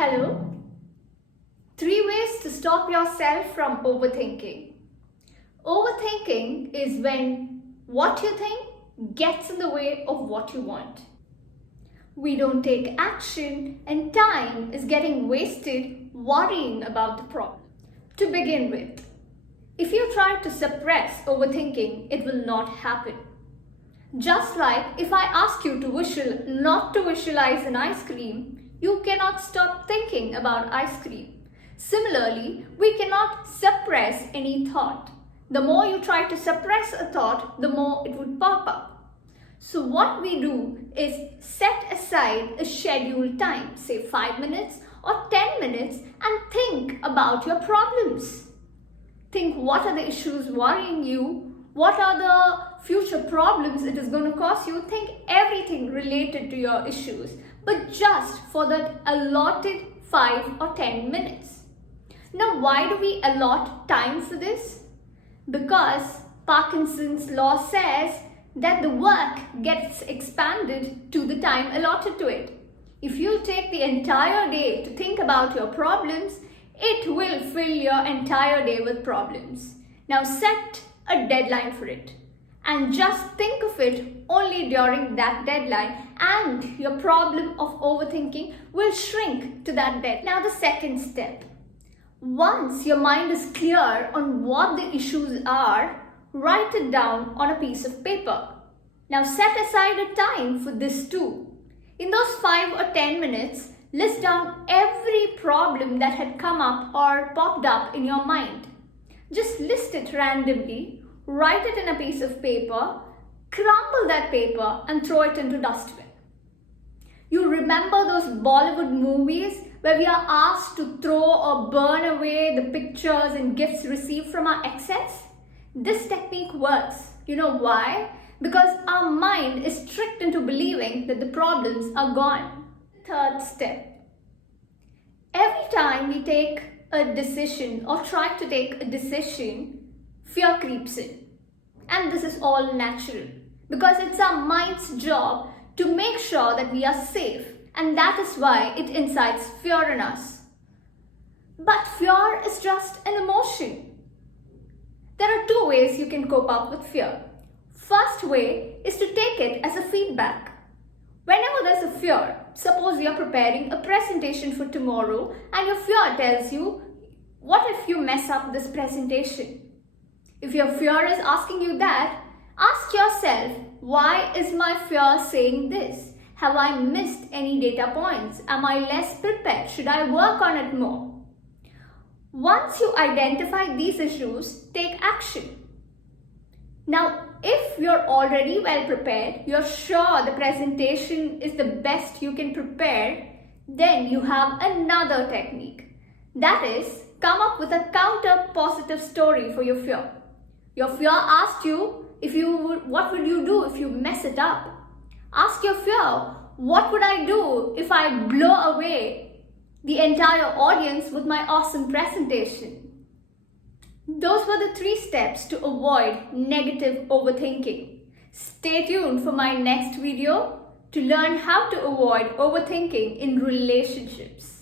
Hello. 3 ways to stop yourself from overthinking. Overthinking is when what you think gets in the way of what you want. We don't take action and time is getting wasted worrying about the problem. To begin with, if you try to suppress overthinking, it will not happen. Just like if I ask you to not to visualize an ice cream, you cannot stop thinking about ice cream. Similarly, we cannot suppress any thought. The more you try to suppress a thought, the more it would pop up. So what we do is set aside a scheduled time, say 5 minutes or 10 minutes, and think about your problems. Think what are the issues worrying you, what are the future problems it is going to cause you. Think everything related to your issues, but just for that allotted 5 or 10 minutes. Now, why do we allot time for this? Because Parkinson's law says that the work gets expanded to the time allotted to it. If you take the entire day to think about your problems, it will fill your entire day with problems. Now set a deadline for it and just think of it only during that deadline, and your problem of overthinking will shrink to that deadline. Now the second step. Once your mind is clear on what the issues are, write it down on a piece of paper. Now set aside a time for this too. In those 5 or 10 minutes, list down every problem that had come up or popped up in your mind. Just list it randomly, write it in a piece of paper, crumble that paper and throw it into dustbin. You remember those Bollywood movies where we are asked to throw or burn away the pictures and gifts received from our exes? This technique works. You know why? Because our mind is tricked into believing that the problems are gone. Third step. Every time we take a decision or try to take a decision, fear creeps in. And this is all natural because it's our mind's job to make sure that we are safe, and that is why it incites fear in us. But fear is just an emotion. There are 2 ways you can cope up with fear. First way is to take it as a feedback. Whenever there's a fear, suppose you're preparing a presentation for tomorrow and your fear tells you, what if you mess up this presentation? If your fear is asking you that, ask yourself, why is my fear saying this? Have I missed any data points? Am I less prepared? Should I work on it more? Once you identify these issues, take action. Now, if you're already well prepared, you're sure the presentation is the best you can prepare, then you have another technique. That is, come up with a counter positive story for your fear. Your fear asked you, what would you do if you mess it up? Ask your fear, what would I do if I blow away the entire audience with my awesome presentation? Those were the 3 steps to avoid negative overthinking. Stay tuned for my next video to learn how to avoid overthinking in relationships.